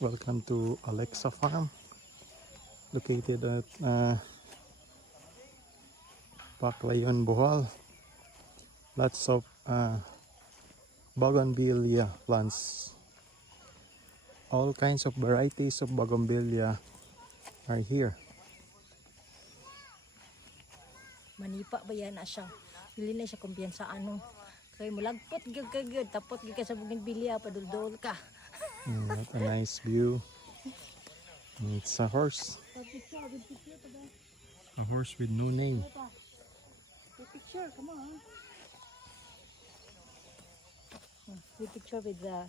Welcome to Alexa Farm, located at Baclayon, Bohol. Lots of bougainvillea plants. All kinds of varieties of bougainvillea are here. Manipa ba yan na siya? Dili na siya kumpiyansa ano. Kay mulagpot gyud tapot gyud ka sa bougainvillea padul-dul ka. What a nice view. It's a horse. A horse with no name. Picture, come on. The picture with the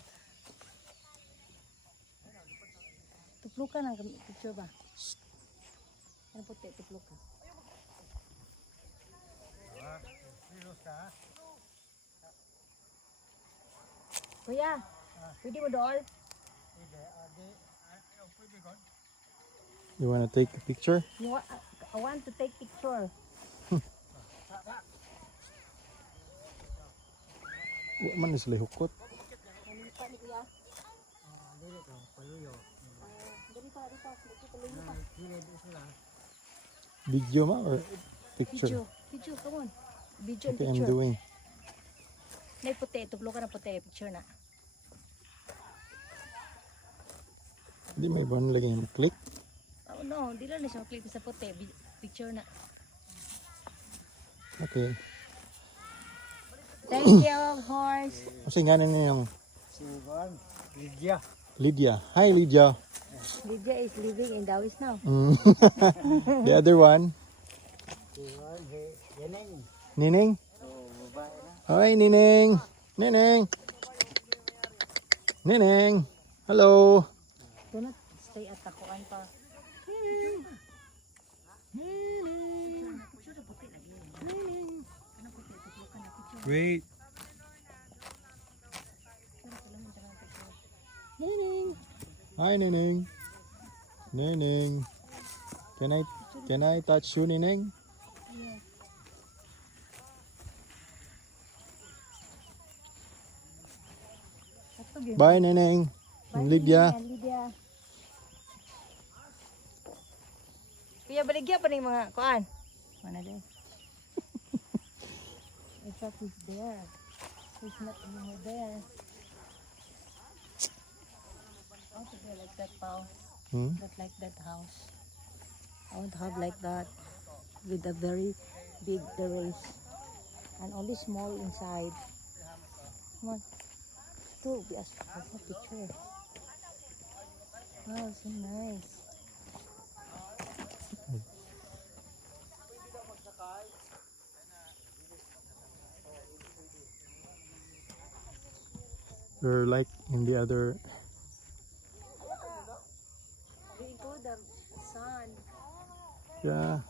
tuplukan ang picture ba? Ano puti tuplukan? Kuya, pwede mo doon? You wanna take a picture? I want to take picture. Wa man is hukot. Manipa ni kuya. Video ma or picture? Video, come on. Video and Okay, I'm picture. doing. Nay puti, tuplukan ang puti, picture na. Hindi may ba lagi yung click? Oh no, di lang na siya click sa puti, picture na. Okay. Thank you, horse. Kasi nga na yung Si Lydia. Lydia. Hi Lydia. Lydia is living in Dawis now. The other one. Yaneng. Nining. Oh, babae na. Hi Nining. Nining. Nining. Hello. Do not stay at takuan pa. Wait. Nining. Hi Nining. Nining. Can I touch you Nining? Yes. Bye Nining. Bye, Lydia. Nining and Lydia. Kuya, baligya pa rin mga kuan. Mana din? I thought he's there. He's not anymore there. I want to be like that, Pao. Hmm? Not like that house. I want to have like that with a very big terrace and only small inside. Come on. To be a picture. Wow, so nice. They're like in the other. We go the sun. Yeah.